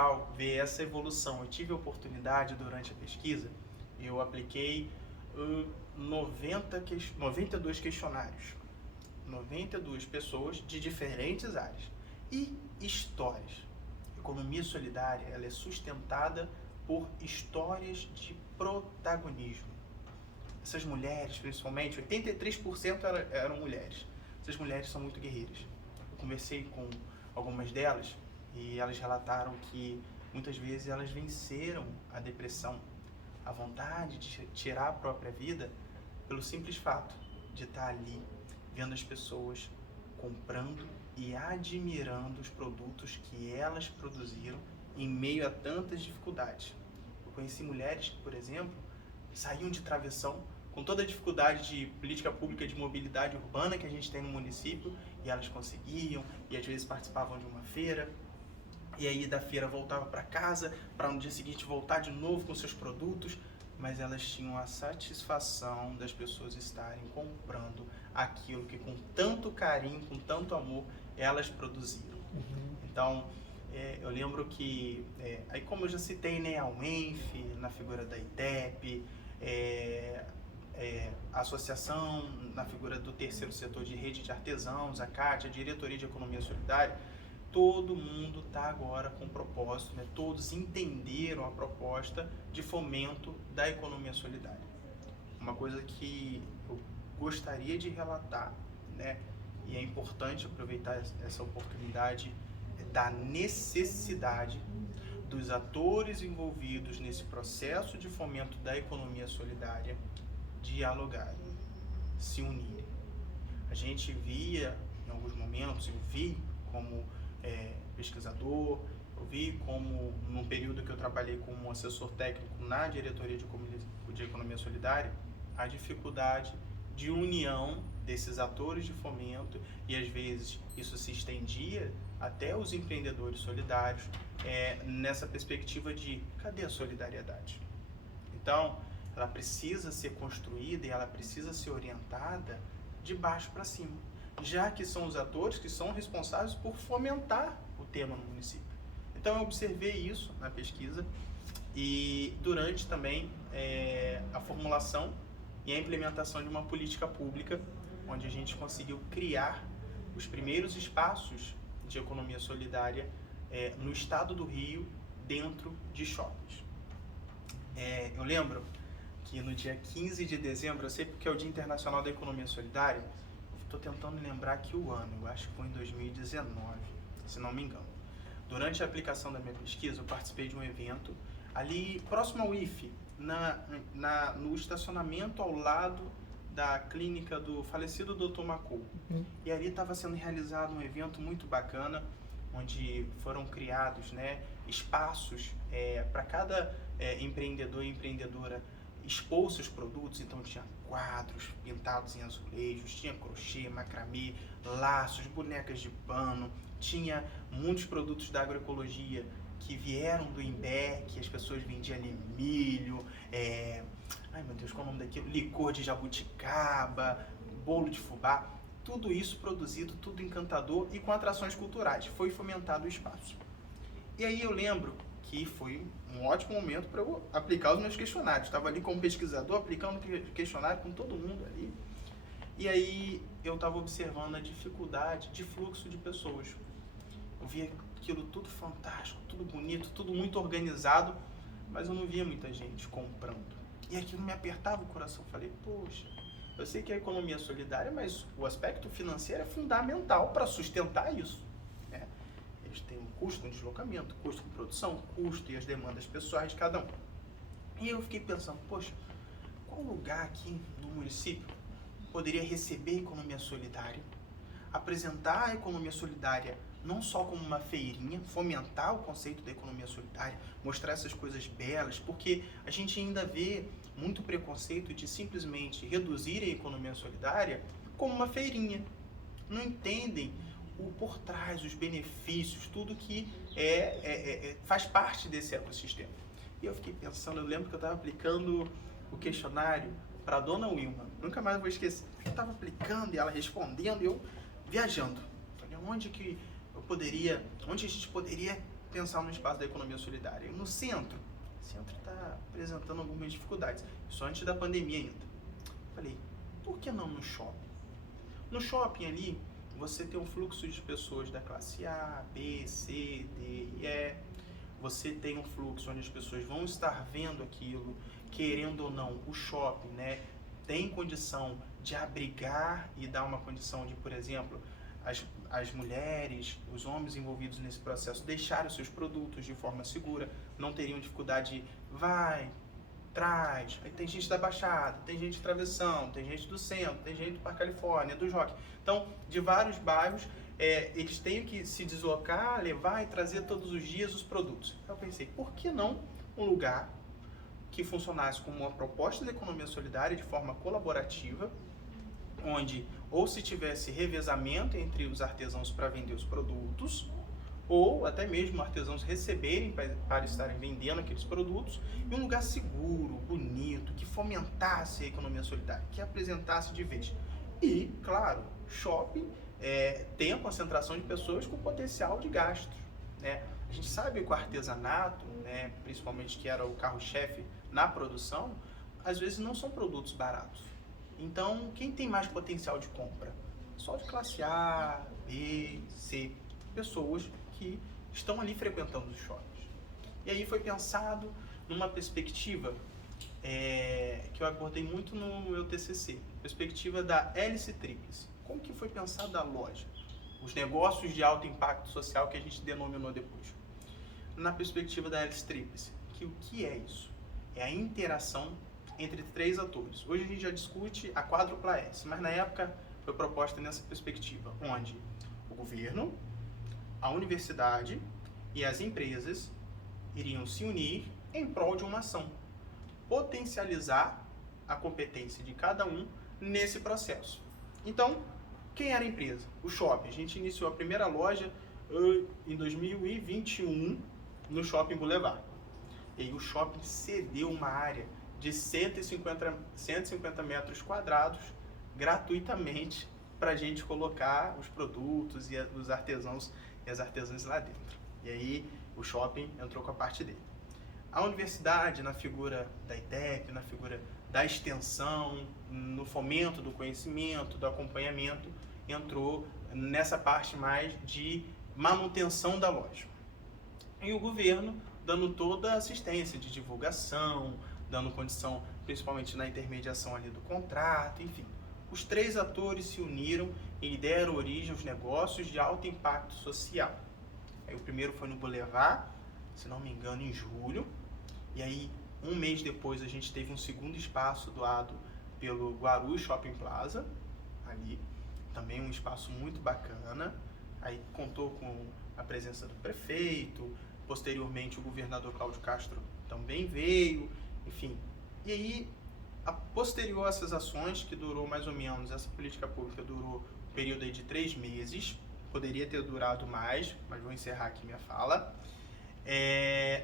legal ver essa evolução. Eu tive a oportunidade durante a pesquisa, eu apliquei 92 questionários, 92 pessoas de diferentes áreas e histórias. A economia solidária, ela é sustentada por histórias de protagonismo. Essas mulheres, principalmente, 83% eram mulheres. Essas mulheres são muito guerreiras. Eu conversei com algumas delas e elas relataram que muitas vezes elas venceram a depressão, a vontade de tirar a própria vida, pelo simples fato de estar ali vendo as pessoas comprando e admirando os produtos que elas produziram em meio a tantas dificuldades. Eu conheci mulheres que, por exemplo, saíam de travessão com toda a dificuldade de política pública de mobilidade urbana que a gente tem no município, e elas conseguiam, e às vezes participavam de uma feira, e aí da feira voltava para casa, para no dia seguinte voltar de novo com seus produtos, mas elas tinham a satisfação das pessoas estarem comprando aquilo que com tanto carinho, com tanto amor, elas produziram. Então, eu lembro que, aí como eu já citei, né, a UENF, na figura da ITEP, a associação, na figura do terceiro setor de rede de artesãos, a CAT, a Diretoria de Economia Solidária, todo mundo está agora com propósito, né? Todos entenderam a proposta de fomento da economia solidária. Uma coisa que eu gostaria de relatar, né? E é importante aproveitar essa oportunidade da necessidade dos atores envolvidos nesse processo de fomento da economia solidária dialogarem, se unirem. A gente via, em alguns momentos, eu vi como pesquisador, eu vi como, num período que eu trabalhei como assessor técnico na Diretoria de Economia Solidária, a dificuldade de união desses atores de fomento, e às vezes isso se estendia até os empreendedores solidários, nessa perspectiva de cadê a solidariedade? Então, ela precisa ser construída e ela precisa ser orientada de baixo para cima, já que são os atores que são responsáveis por fomentar o tema no município. Então eu observei isso na pesquisa e durante também a formulação e a implementação de uma política pública, onde a gente conseguiu criar os primeiros espaços de economia solidária no estado do Rio, dentro de shoppings. Eu lembro que no dia 15 de dezembro, eu sei porque é o Dia Internacional da Economia Solidária, estou tentando lembrar aqui o ano, eu acho que foi em 2019, se não me engano. Durante a aplicação da minha pesquisa, eu participei de um evento ali próximo ao IFE, no estacionamento ao lado da clínica do falecido Dr. Macou. E ali estava sendo realizado um evento muito bacana, onde foram criados, né, espaços para cada empreendedor e empreendedora expor seus produtos. Então tinha quadros pintados em azulejos, tinha crochê, macramê, laços, bonecas de pano, tinha muitos produtos da agroecologia que vieram do Imbé, que as pessoas vendiam ali milho, ai meu Deus, qual é o nome daquilo? Licor de jabuticaba, bolo de fubá, tudo isso produzido, tudo encantador e com atrações culturais. Foi fomentado o espaço. E aí eu lembro que foi um ótimo momento para eu aplicar os meus questionários. Estava ali como pesquisador, aplicando questionário com todo mundo ali. E aí eu estava observando a dificuldade de fluxo de pessoas. Eu via aquilo tudo fantástico, tudo bonito, tudo muito organizado, mas eu não via muita gente comprando. E aquilo me apertava o coração. Falei, poxa, eu sei que é a economia solidária, mas o aspecto financeiro é fundamental para sustentar isso. Eles têm um custo com deslocamento, custo com produção, custo e as demandas pessoais de cada um. E eu fiquei pensando, poxa, qual lugar aqui no município poderia receber a economia solidária, apresentar a economia solidária não só como uma feirinha, fomentar o conceito da economia solidária, mostrar essas coisas belas, porque a gente ainda vê muito preconceito de simplesmente reduzir a economia solidária como uma feirinha. Não entendem o por trás, os benefícios, tudo que faz parte desse ecossistema. E eu fiquei pensando, eu lembro que eu estava aplicando o questionário para a dona Wilma, nunca mais vou esquecer. Eu estava aplicando e ela respondendo e eu viajando. Falei, onde a gente poderia pensar no espaço da economia solidária. E no centro, o centro está apresentando algumas dificuldades. Isso antes da pandemia ainda. Falei, por que não no shopping? No shopping ali, você tem um fluxo de pessoas da classe A, B, C, D e E. Você tem um fluxo onde as pessoas vão estar vendo aquilo, querendo ou não, o shopping, né, tem condição de abrigar e dar uma condição de, por exemplo, as mulheres, os homens envolvidos nesse processo deixarem os seus produtos de forma segura, não teriam dificuldade de vai, traz. Aí tem gente da Baixada, tem gente de Travessão, tem gente do centro, tem gente do Parque Califórnia, do Jockey. Então, de vários bairros, eles têm que se deslocar, levar e trazer todos os dias os produtos. Então eu pensei, por que não um lugar que funcionasse como uma proposta de economia solidária de forma colaborativa, onde ou se tivesse revezamento entre os artesãos para vender os produtos, ou até mesmo artesãos receberem para estarem vendendo aqueles produtos, e um lugar seguro, bonito, que fomentasse a economia solidária, que apresentasse de vez. E, claro, shopping tem a concentração de pessoas com potencial de gastos, né? A gente sabe que o artesanato, né, principalmente que era o carro-chefe na produção, às vezes não são produtos baratos. Então, quem tem mais potencial de compra? Só de classe A, B, C, pessoas que estão ali frequentando os shoppings. E aí foi pensado numa perspectiva que eu abordei muito no meu TCC, perspectiva da hélice tríplice. Como que foi pensada a loja? Os negócios de alto impacto social que a gente denominou depois. Na perspectiva da hélice tríplice, que o que é isso? É a interação entre três atores. Hoje a gente já discute a quádrupla hélice, mas na época foi proposta nessa perspectiva, onde o governo, a universidade e as empresas iriam se unir em prol de uma ação, potencializar a competência de cada um nesse processo. Então, quem era a empresa? O shopping. A gente iniciou a primeira loja em 2021 no Shopping Boulevard. E aí o shopping cedeu uma área de 150 metros quadrados gratuitamente para a gente colocar os produtos e os artesãos e as artesãs lá dentro. E aí o shopping entrou com a parte dele. A universidade, na figura da ITEP, na figura da extensão, no fomento do conhecimento, do acompanhamento, entrou nessa parte mais de manutenção da loja. E o governo dando toda a assistência de divulgação, dando condição principalmente na intermediação ali do contrato, enfim. Os três atores se uniram e deram origem aos negócios de alto impacto social. Aí o primeiro foi no Boulevard, se não me engano, em julho. E aí, um mês depois, a gente teve um segundo espaço doado pelo Guarulhos Shopping Plaza, ali. Também um espaço muito bacana. Aí contou com a presença do prefeito, posteriormente o governador Cláudio Castro também veio, enfim. E aí, posterior a essas ações, que durou mais ou menos, essa política pública durou um período aí de 3 meses, poderia ter durado mais, mas vou encerrar aqui minha fala.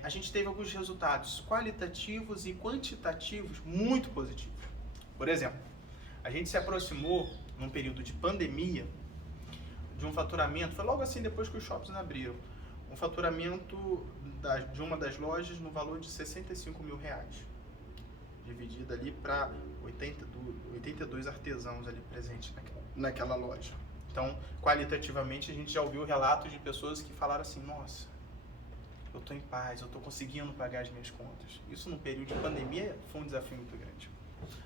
A gente teve alguns resultados qualitativos e quantitativos muito positivos. Por exemplo, a gente se aproximou, num período de pandemia, de um faturamento, foi logo assim depois que os shoppings abriram, um faturamento de uma das lojas no valor de R$65 mil, dividido ali para 82 artesãos ali presentes naquela loja. Então, qualitativamente, a gente já ouviu relatos de pessoas que falaram assim, nossa, eu estou em paz, eu estou conseguindo pagar as minhas contas. Isso num período de pandemia foi um desafio muito grande.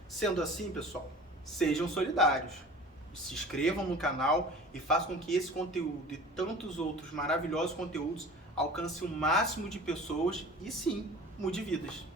Sendo assim, pessoal, sejam solidários. Se inscrevam no canal e façam com que esse conteúdo e tantos outros maravilhosos conteúdos alcance o máximo de pessoas e sim, mude vidas.